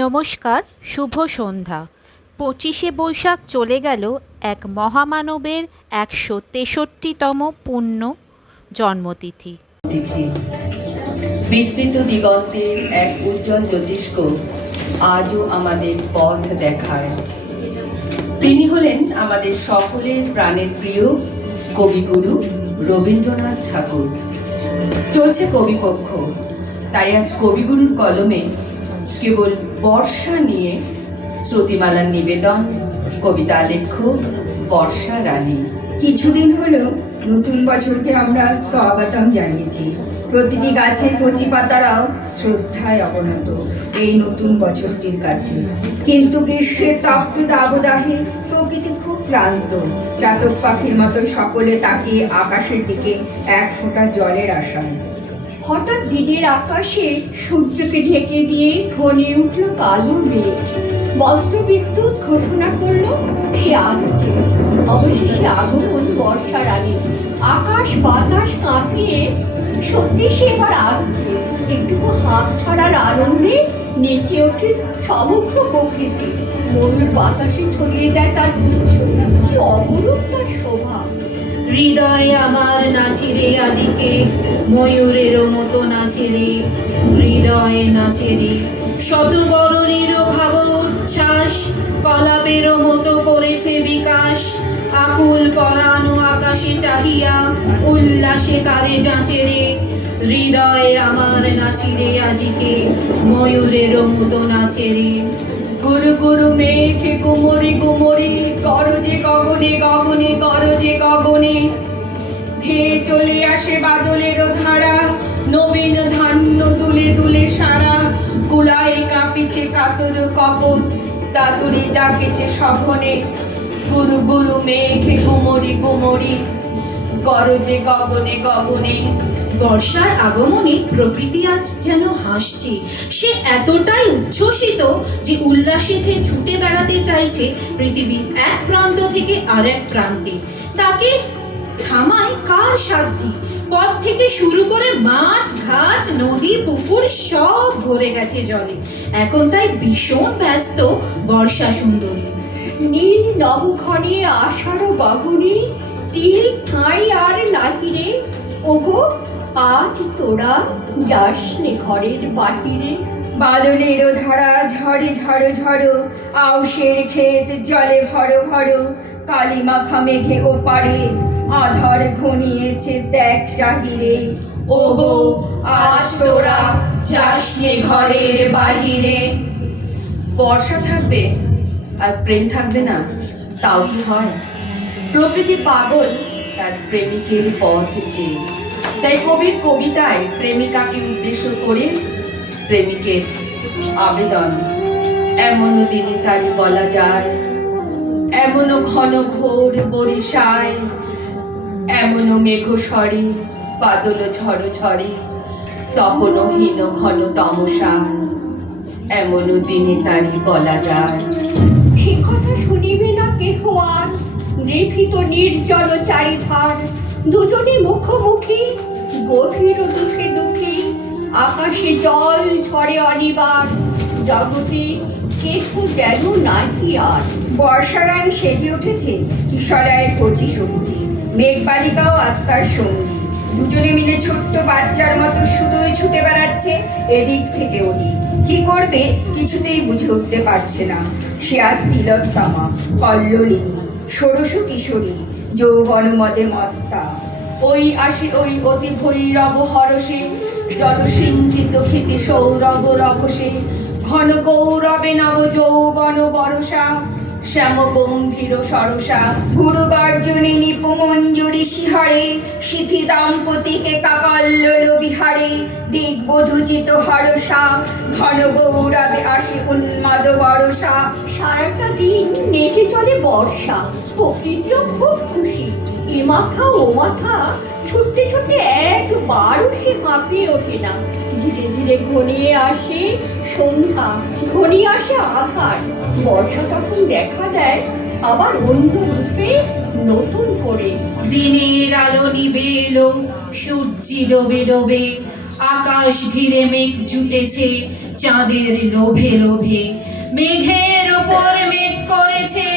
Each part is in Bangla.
নমস্কার, শুভ সন্ধ্যা। পঁচিশে বৈশাখ চলে গেল এক মহামানবের একশো তেষট্টিতম পূর্ণ জন্মতিথি। বিস্তৃত দিগন্তের এক উজ্জ্বল জ্যোতিষ্ক আজও আমাদের পথ দেখায়। তিনি হলেন আমাদের সকলের প্রাণের প্রিয় কবিগুরু রবীন্দ্রনাথ ঠাকুর। চলছে কবিপক্ষ, তাই আজ কবিগুরুর কলমে কেবল বর্ষা নিয়ে শ্রুতিমালার নিবেদন, কবিতা লেখ্য বর্ষা রানী। কিছুদিন হলো নতুন বছরকে আমরা স্বাগতম জানিয়েছি। প্রতিটি গাছের কচি পাতারাও শ্রদ্ধায় অবনত এই নতুন বছরটির কাছে। কিন্তু গ্রীষ্মের তপ্ত দাবদাহে প্রকৃতি খুব ক্লান্ত। চাতক পাখির মতো সকলে তাকিয়ে আকাশের দিকে এক ফোঁটা জলের আশায়। হঠাৎ দিনের আকাশে সূর্যকে ঢেকে দিয়ে ঘনে উঠল কালো মেঘ। বিদ্যুৎ ঘোষণা করল, সে আসছে। অবশেষে আগমন বর্ষা রানী। আকাশ বাতাস কাঁপিয়ে সত্যি সে এবার আসছে। একটুকু হাত ছাড়ার আনন্দে নেচে ওঠে সমগ্র প্রকৃতি। ময়ূর বাতাসে ছড়িয়ে দেয় তার গুচ্ছ। কি অপরূপ তার শোভা! হৃদয় আমার নাচে রে আদিকে, ময়ূরেরও মতো নাচে রে হৃদয়ে নাচে রে শত বরণেরও ভাব উচ্ছ্বাস, কলাপেরও মতো করেছে বিকাশ। আকুল পরানো আকাশে চাহিয়া উল্লাসে তারে যাচে রে হৃদয়ে আমার নাচি রে আজিকে ময়ূরেরও মতো নাচে রে গুরু গুরু মেঘে কুমরি কুমরি, করো যে গগনে গগনে, করো যে গগনে। ধেয়ে চলে আসে বাদলের ধারা, নবীন ধান্য তুলে তুলে সারা। কুলায় কাঁপিছে কাতর কপত দাদুরি ডাকেছে সঘনে। গুরু গুরু মেঘে কুমরি কুমরি করো যে গগনে গগনে। বর্ষার আগমনে প্রকৃতি আজ যেন হাসছে। সে এতটাই উচ্ছ্বসিত যে উল্লাসে সে ছুটে বেড়াতে চাইছে পৃথিবীর এক প্রান্ত থেকে আরেক প্রান্তে। তাকে থামায় কার সাধ্যি পথ থেকে শুরু করে মাঠ ঘাট নদী পুকুর সব ভরে গেছে জলে। এখন তাই ভীষণ ব্যস্ত বর্ষা সুন্দরী। নীল নবক্ষণে আষাঢ় গগনে তিল ঠাঁই আর নাহিরে ওগো, আজ তোরা যাসনে ঘরের বাহিরে। বাদলের ধারা ঝড়ে ঝড়ো ঝড়ো, আউশের ক্ষেত জলে ভরো ভরো। কালী মাখা মেঘে ওপারে আধার ঘনিয়েছে দেখ চাহিরে। ওগো, আজ তোরা যাসনে ঘরের বাহিরে। বর্ষা থাকবে আর প্রেম থাকবে না, তাও কি হয়? প্রকৃতি পাগল, তার প্রেমিকের পথ চেয়ে তাই কবির কবিতায় প্রেমিকাকে উদ্দেশ্য করে প্রেমিকের আবেদন। এমনও দিনে তারি বলা যায়, এমনও ঘন ঘোর বরিশায় এমনও মেঘ স্বরে বাদল ঝড় ঝরে তপনহীন ঘন তমসা এমনও দিনে তারি বলা যায়। নিভৃত নির্জল চারিধার। দুজনে মুখোমুখি, গভীর দুঃখে দুঃখী, আকাশে জল ঝরে অনিবার। জগতে কেহ যেন আর। বর্ষারান সেজে উঠেছে কচি আস্থার সঙ্গী। দুজনে মিলে ছোট্ট বাচ্চার মতো শুধুই ছুটে বেড়াচ্ছে এদিক থেকে ওদিক। কি করবে কিছুতেই বুঝে উঠতে পারছে না। সে আজ তিলোত্তমা কল্লোলিনী। ষোড়শ কিশোরী, যৌবন মদে মত্তা। ওই আসে ওই অতি ভৈরব হরসে জলসিঞ্চিত ক্ষিতি সৌরভ রভসে ঘন গৌরবে নব যৌবন বরসা শ্যাম গম্ভীর সরসা। গুরুবার্জনে নিপুমঞ্জুরি শিহারে, সিথি দাম্পতিকে কাকাল্লোল বিহারে দিগ্বধুচিত হরসা ঘন গৌরবে আসে উন্মাদ বরসা সারাটা দিন নেচে চলে বর্ষা, প্রকৃতিও খুব খুশি। এ মাথা ও মাথা, ছুটতে ছুটতে একবারও সে হাঁপিয়ে ওঠে না। ধীরে ধীরে ঘনিয়ে আসে সন্ধ্যা, ঘনিয়ে আসে আধার। বর্ষা তখন দেখা দেয় আবার অন্য রূপে নতুন করে। দিনের আলো নিবে এলো সূর্যি ডোবে ডোবে, আকাশ ঘিরে মেঘ জুটেছে চাঁদের লোভে লোভে। মেঘের উপর মেঘ করেছে।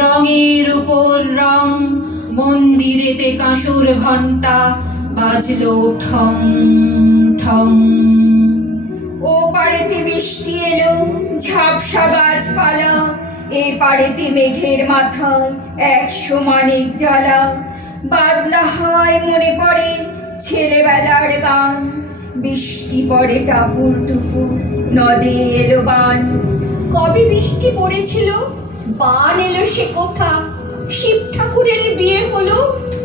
রঙের উপর রং, মন্দিরেতে কাঁসুর ঘণ্টা বাজলো ঠং ঠং ও পাড়েতে বৃষ্টি এলো, ঝাপসা গাছপালা, এ পাড়েতে মেঘের মাথায় একশো মানিক জ্বালা। বাদলা হয় মনে পড়ে ছেলেবেলার গান, বৃষ্টি পড়ে টাপুর টুপুর, নদে এলো বান। কবে বৃষ্টি পড়েছিল? বান এলো সে কথা। শিব ঠাকুরের বিয়ে হলো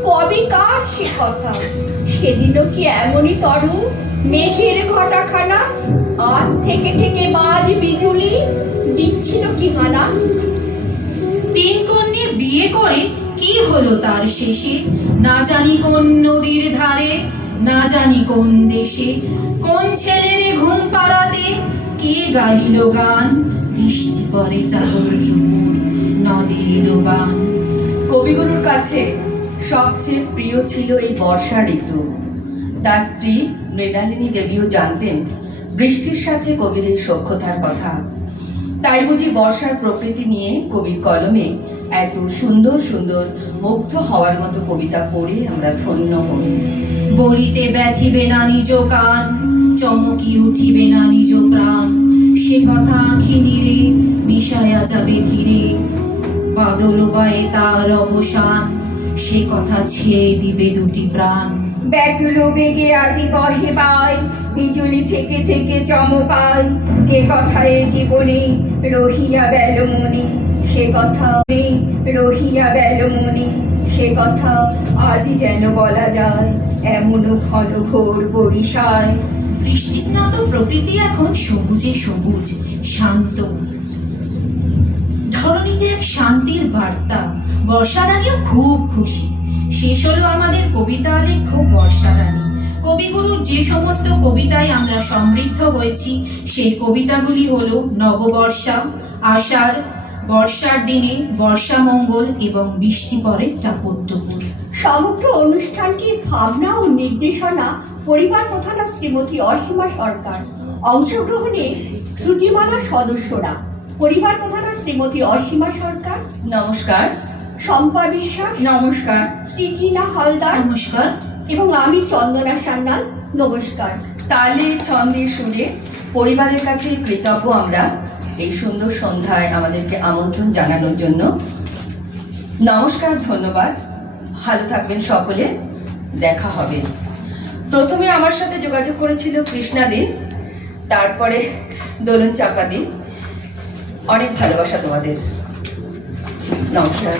কবে কার সে কথা। সেদিনও কি এমনই তরু মেঘের ঘটাখানা আর থেকে থেকে বাজ বিজুলি, দিচ্ছিল কি হানা তিন কন্যে বিয়ে করে কি হলো তার শেষে? না জানি কোন নদীর ধারে, না জানি কোন দেশে। কোন ছেলেরে ঘুম পাড়াতে কে গাইল গান? বৃষ্টি পরে টাগর রূপুর নদে এলো বান। কবিগুরুর কাছে সবচেয়ে প্রিয় ছিল এই বর্ষা ঋতু। তার স্ত্রী মৃণালিনী দেবীও জানতেন বৃষ্টির সাথে কবির এই সখ্যতার কথা। তাই বুঝি বর্ষার প্রকৃতি নিয়ে কবির কলমে এত সুন্দর সুন্দর মুগ্ধ হওয়ার মতো কবিতা পড়ে আমরা ধন্য হই। বলিতে ব্যথিবে না নিজ কান। চমকি উঠিবে না নিজ প্রাণ। সে কথা আঁখি নিরে মিশায়া যাবে ধীরে। বাদল পায়ে তার অবসান, সে কথা ছেয়ে দিবে দুটি প্রাণ। ব্যাকুল বেগে আজি বহে বাই, বিজুলি থেকে থেকে চমকায় যে কথায় জীবনে রহিয়া গেল মনে, সে কথা নেই রহিয়া গেল মনে, সে কথা আজ যেন বলা যায় এমনও ঘন ঘোর বরিশায়। বৃষ্টি স্নাত প্রকৃতি এখন সবুজে সবুজ, শান্ত। ধরণীতে এক শান্তির বার্তা বর্ষা রানীও খুব খুশি। শেষ হলো আমাদের কবিতা আলেখ্য বর্ষা রানী কবিগুরুর যে সমস্ত কবিতায় আমরা সমৃদ্ধ হয়েছি, সেই কবিতাগুলি হল নববর্ষা, আষাঢ়, বর্ষার দিনে বর্ষা মঙ্গল এবং বৃষ্টি পরে টাপুর টুপুর সমগ্র অনুষ্ঠানটির ভাবনা ও নির্দেশনা পরিবার প্রধানা শ্রীমতী অসীমা সরকার অংশগ্রহণে শ্রুতিমালার সদস্যরা। পরিবার প্রধানা শ্রীমতী অসীমা সরকার নমস্কার। শম্পা বিশ্বাস নমস্কার। শ্রীটিনা হালদার নমস্কার। এবং আমি চন্দনা সান্যাল নমস্কার। তালে ছন্দে সুরে পরিবারের কাছে কৃতজ্ঞ আমরা এই সুন্দর সন্ধ্যায় আমাদেরকে আমন্ত্রণ জানানোর জন্য। নমস্কার ধন্যবাদ। ভালো থাকবেন সকলে। দেখা হবে। প্রথমে আমার সাথে যোগাযোগ করেছিল কৃষ্ণাদি তারপরে দোলন চাপা দিন অনেক ভালোবাসা তোমাদের। নমস্কার।